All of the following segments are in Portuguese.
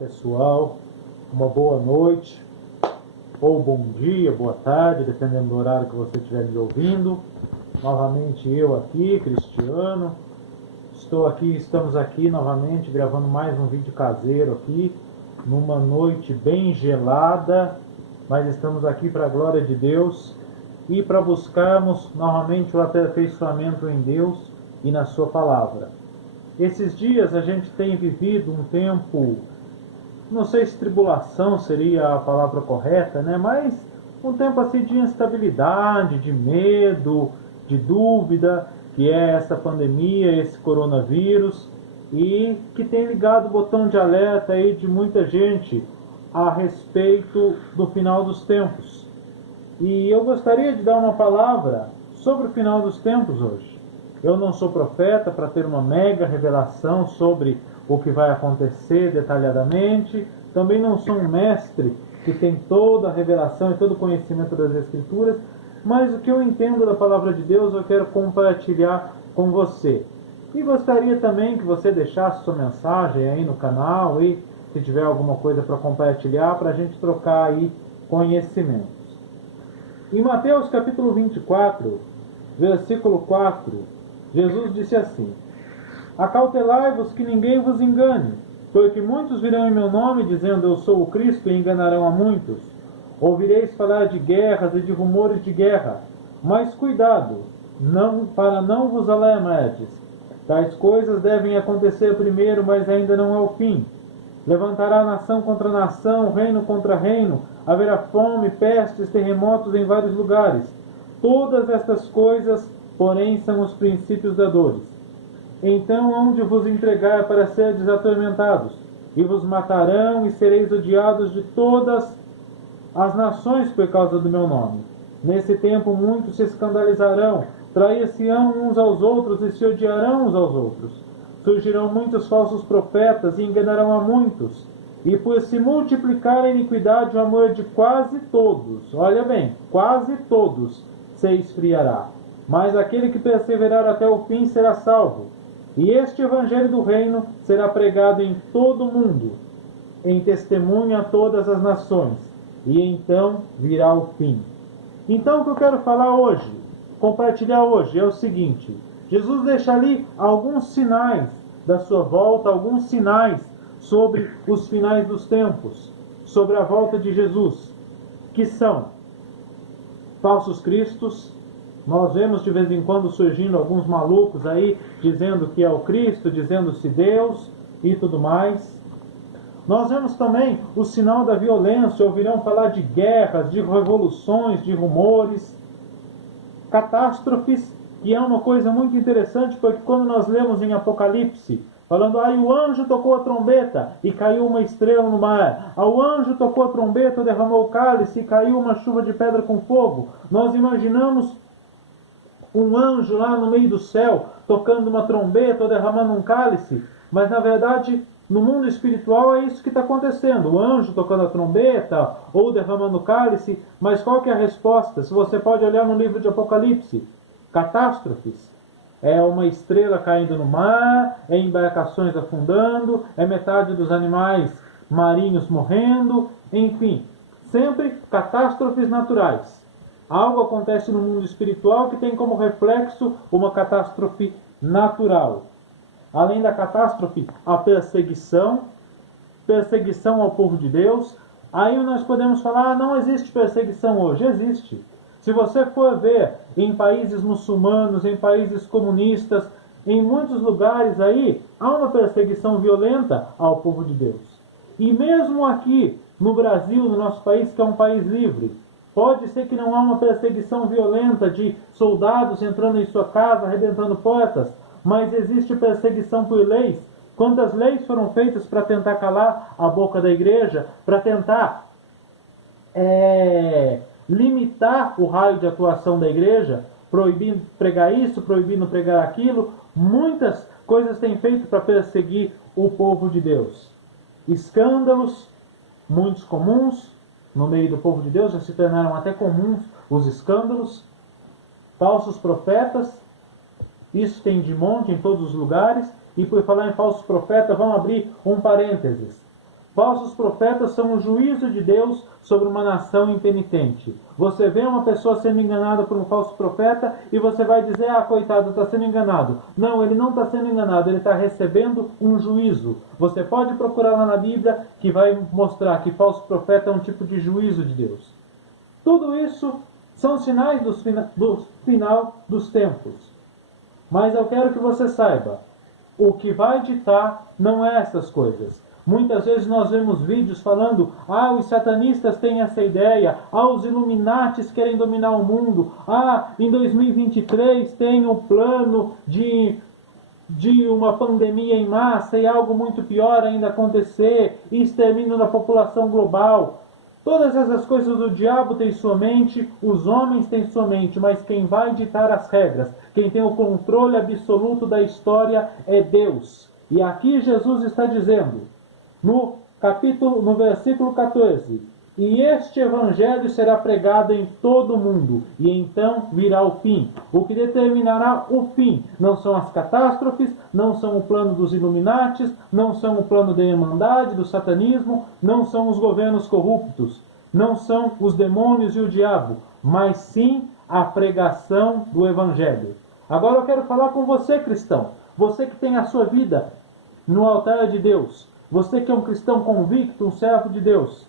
Pessoal, uma boa noite, ou bom dia, boa tarde, dependendo do horário que você estiver me ouvindo. Novamente eu aqui, Cristiano, estamos aqui novamente gravando mais um vídeo caseiro aqui, numa noite bem gelada, mas estamos aqui para a glória de Deus e para buscarmos novamente o aperfeiçoamento em Deus e na sua palavra. Esses dias a gente tem vivido um tempo, não sei se tribulação seria a palavra correta, né? Mas um tempo assim de instabilidade, de medo, de dúvida, que é essa pandemia, esse coronavírus, e que tem ligado o botão de alerta aí de muita gente a respeito do final dos tempos. E eu gostaria de dar uma palavra sobre o final dos tempos hoje. Eu não sou profeta para ter uma mega revelação sobre o que vai acontecer detalhadamente. Também não sou um mestre que tem toda a revelação e todo o conhecimento das Escrituras. Mas o que eu entendo da palavra de Deus eu quero compartilhar com você. E gostaria também que você deixasse sua mensagem aí no canal e se tiver alguma coisa para compartilhar, para a gente trocar aí conhecimentos. Em Mateus capítulo 24, versículo 4, Jesus disse assim: Acautelai-vos que ninguém vos engane, porque muitos virão em meu nome, dizendo eu sou o Cristo, e enganarão a muitos. Ouvireis falar de guerras e de rumores de guerra, mas cuidado, para não vos alarmardes. Tais coisas devem acontecer primeiro, mas ainda não é o fim. Levantará nação contra nação, reino contra reino, haverá fome, pestes, terremotos em vários lugares. Todas estas coisas, porém, são os princípios da dores. Então hão de vos entregar para serdes atormentados, e vos matarão, e sereis odiados de todas as nações por causa do meu nome. Nesse tempo muitos se escandalizarão, trair-se-ão uns aos outros e se odiarão uns aos outros. Surgirão muitos falsos profetas e enganarão a muitos. E por se multiplicar a iniquidade, o amor de quase todos, olha bem, quase todos, se esfriará. Mas aquele que perseverar até o fim será salvo. E este evangelho do reino será pregado em todo o mundo, em testemunho a todas as nações. E então virá o fim. Então o que eu quero falar hoje, compartilhar hoje, é o seguinte: Jesus deixa ali alguns sinais da sua volta, alguns sinais sobre os finais dos tempos, sobre a volta de Jesus, que são falsos cristos. Nós vemos de vez em quando surgindo alguns malucos aí, dizendo que é o Cristo, dizendo-se Deus e tudo mais. Nós vemos também o sinal da violência, ouvirão falar de guerras, de revoluções, de rumores, catástrofes, que é uma coisa muito interessante, porque quando nós lemos em Apocalipse, falando, o anjo tocou a trombeta e caiu uma estrela no mar. O anjo tocou a trombeta, derramou o cálice e caiu uma chuva de pedra com fogo. Nós imaginamos um anjo lá no meio do céu, tocando uma trombeta ou derramando um cálice, mas na verdade, no mundo espiritual é isso que está acontecendo. O anjo tocando a trombeta ou derramando o cálice, mas qual que é a resposta? Se você pode olhar no livro de Apocalipse, catástrofes. É uma estrela caindo no mar, é embarcações afundando, é metade dos animais marinhos morrendo, enfim, sempre catástrofes naturais. Algo acontece no mundo espiritual que tem como reflexo uma catástrofe natural. Além da catástrofe, a perseguição ao povo de Deus. Aí nós podemos falar, não existe perseguição hoje. Existe. Se você for ver em países muçulmanos, em países comunistas, em muitos lugares aí, há uma perseguição violenta ao povo de Deus. E mesmo aqui no Brasil, no nosso país, que é um país livre, pode ser que não há uma perseguição violenta de soldados entrando em sua casa, arrebentando portas, mas existe perseguição por leis. Quantas leis foram feitas para tentar calar a boca da igreja, para tentar limitar o raio de atuação da igreja, proibindo pregar isso, proibindo pregar aquilo. Muitas coisas têm feito para perseguir o povo de Deus. Escândalos, muitos comuns, no meio do povo de Deus já se tornaram até comuns os escândalos. Falsos profetas, isso tem de monte em todos os lugares. E por falar em falsos profetas, vamos abrir um parênteses. Falsos profetas são o juízo de Deus sobre uma nação impenitente. Você vê uma pessoa sendo enganada por um falso profeta e você vai dizer, ah, coitado, está sendo enganado. Não, ele não está sendo enganado, ele está recebendo um juízo. Você pode procurar lá na Bíblia que vai mostrar que falso profeta é um tipo de juízo de Deus. Tudo isso são sinais do final dos tempos. Mas eu quero que você saiba, o que vai ditar não é essas coisas. Muitas vezes nós vemos vídeos falando, ah, os satanistas têm essa ideia, ah, os Illuminatis querem dominar o mundo, ah, em 2023 tem um plano de uma pandemia em massa e algo muito pior ainda acontecer, e extermínio da população global. Todas essas coisas do diabo têm sua mente, os homens têm sua mente, mas quem vai ditar as regras, quem tem o controle absoluto da história é Deus. E aqui Jesus está dizendo, no versículo 14, e este evangelho será pregado em todo o mundo, e então virá o fim. O que determinará o fim não são as catástrofes, não são o plano dos Illuminatis, não são o plano da Irmandade, do satanismo, não são os governos corruptos, não são os demônios e o diabo, mas sim a pregação do evangelho. Agora eu quero falar com você, cristão, você que tem a sua vida no altar de Deus, você que é um cristão convicto, um servo de Deus.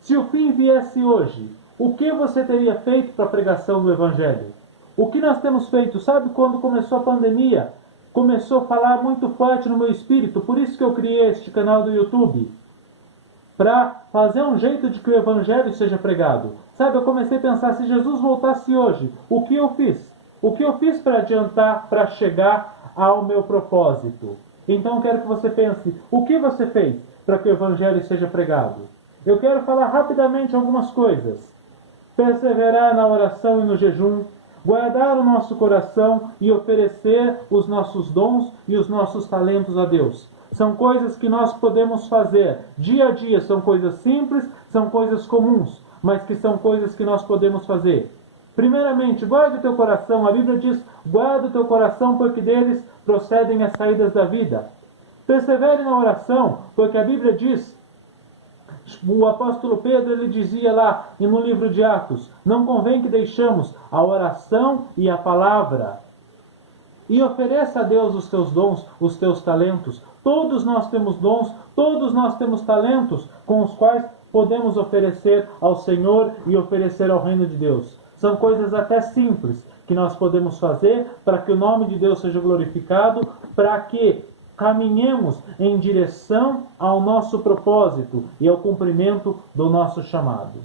Se o fim viesse hoje, o que você teria feito para a pregação do Evangelho? O que nós temos feito? Sabe quando começou a pandemia? Começou a falar muito forte no meu espírito, por isso que eu criei este canal do YouTube. Para fazer um jeito de que o Evangelho seja pregado. Sabe, eu comecei a pensar, se Jesus voltasse hoje, o que eu fiz? O que eu fiz para adiantar, para chegar ao meu propósito? Então eu quero que você pense, o que você fez para que o Evangelho seja pregado? Eu quero falar rapidamente algumas coisas. Perseverar na oração e no jejum, guardar o nosso coração e oferecer os nossos dons e os nossos talentos a Deus. São coisas que nós podemos fazer dia a dia, são coisas simples, são coisas comuns, mas que são coisas que nós podemos fazer. Primeiramente, guarde o teu coração. A Bíblia diz, guarda o teu coração, porque deles procedem as saídas da vida. Persevere na oração, porque a Bíblia diz, o apóstolo Pedro ele dizia lá no livro de Atos, não convém que deixamos a oração e a palavra. E ofereça a Deus os teus dons, os teus talentos. Todos nós temos dons, todos nós temos talentos com os quais podemos oferecer ao Senhor e oferecer ao reino de Deus. São coisas até simples que nós podemos fazer para que o nome de Deus seja glorificado, para que caminhemos em direção ao nosso propósito e ao cumprimento do nosso chamado.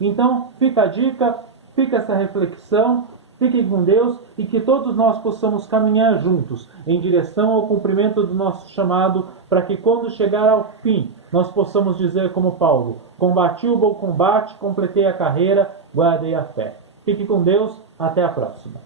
Então, fica a dica, fica essa reflexão, fiquem com Deus e que todos nós possamos caminhar juntos em direção ao cumprimento do nosso chamado, para que quando chegar ao fim, nós possamos dizer como Paulo, combati o bom combate, completei a carreira, guardei a fé. Fique com Deus, até a próxima.